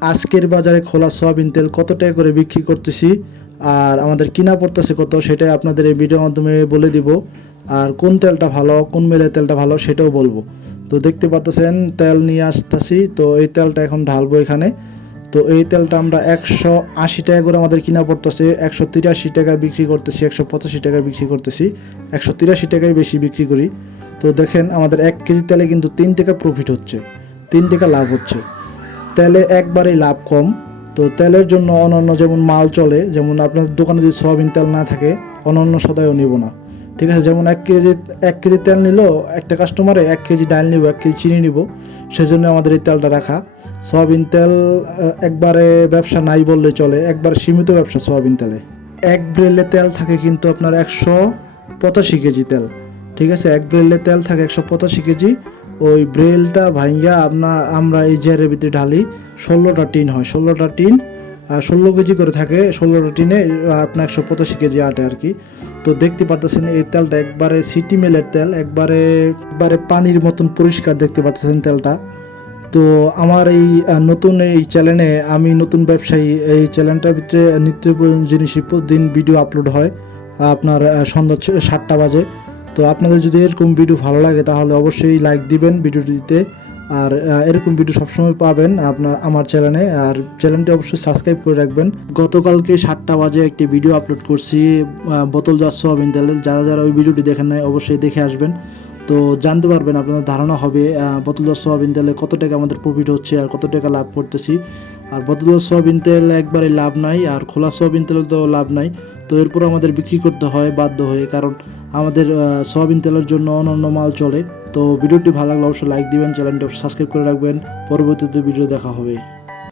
আজকের বাজারে খোলা সয়াবিন তেল কত টাকা করে বিক্রি করতেছি? আর আমাদের কিনা পড়তেছে কত? সেটাই আপনাদের এই ভিডিওর মাধ্যমে বলে দিব। আর কোন তেলটা ভালো, কোন মেলের তেলটা ভালো সেটাও বলব। তো দেখতে পারতেছেন, তেল নিয়ে আসতেছি। তো এই তেলটা এখন ঢালবো এখানে। তো এই তেলটা আমরা একশো আশি টাকা করে আমাদের কিনা পড়তেছে। একশো তিরাশি টাকায় বিক্রি করতেছি, একশো পঁচাশি টাকায় বিক্রি করতেছি। একশো তিরাশি টাকায় বেশি বিক্রি করি। তো দেখেন, আমাদের এক কেজি তেলে কিন্তু তিন টাকা প্রফিট হচ্ছে। তিন টাকা লাভ হচ্ছে। তেলে একবারেই লাভ কম। তো তেলের জন্য অন্যান্য যেমন মাল চলে, যেমন আপনার দোকানে যদি সয়াবিন তেল না থাকে অন্যান্য সদায়ও নিব না। ঠিক আছে, যেমন এক কেজি এক কেজি তেল নিল, একটা কাস্টমারে এক কেজি ডাল নিব, এক কেজি চিনি নিব, সেজন্য আমাদের এই তেলটা রাখা। সয়াবিন তেল একবারে ব্যবসা নাই বললে চলে, একবার সীমিত ব্যবসা সয়াবিন তেলে। এক ব্রেলে তেল থাকে কিন্তু আপনার একশো পঁচাশি কেজি তেল। ঠিক আছে, এক ব্রেলে তেল থাকে একশো পঁচাশি কেজি ওই ব্রেলটা ভাঙ্গা আপনার আমরা এই জেরের ভিতরে ঢালি, ষোলোটা টিন হয়, ষোলোটা টিন ষোলো কেজি করে থাকে, ষোলোটা টিনে আপনার একশো পঁচাশি কেজি আটে আর কি। তো দেখতে পারতেছেন এই তেলটা একবারে সিটি মেলের তেল, একবারে একবারে পানির মতন পরিষ্কার দেখতে পাচ্ছেন তেলটা। তো আমার এই নতুন এই চ্যানেলে আমি নতুন ব্যবসায়ী, এই চ্যানেলটার ভিতরে নিত্য জিনিসই প্রতিদিন ভিডিও আপলোড হয়, আপনার সন্ধ্যা সাতটা বাজে। তো আপনাদের যদি এরকম ভিডিও ভালো লাগে, তাহলে অবশ্যই লাইক দিবেন ভিডিওটিতে আর এরকম ভিডিও সবসময় পাবেন আপনার আমার চ্যানেলে আর চ্যানেলটি অবশ্যই সাবস্ক্রাইব করে রাখবেন। গতকালকে সাতটা বাজে একটি ভিডিও আপলোড করছি বোতল জাত সোয়াবিন তেলের যারা যারা ওই ভিডিওটি দেখেন নাই, অবশ্যই দেখে আসবেন। তো জানতে পারবেন আপনাদের ধারণা হবে বোতল সোয়াবিন তেলে কত টাকা আমাদের প্রফিট হচ্ছে আর কত টাকা লাভ করতেছি। আর বোতল সোয়াবিন তেল একবারে লাভ নাই, আর খোলা সোয়াবিন তেল তো লাভ নাই। তো এরপর আমাদের বিক্রি করতে হয়, বাধ্য হয়ে। কারণ আমাদের সোয়াবিন তেলের জন্য অন্য মাল চলে। তো ভিডিওটি ভালো লাগলে অবশ্যই লাইক দিবেন, চ্যানেলটি সাবস্ক্রাইব করে রাখবেন। পরবর্তীতে ভিডিও দেখা হবে।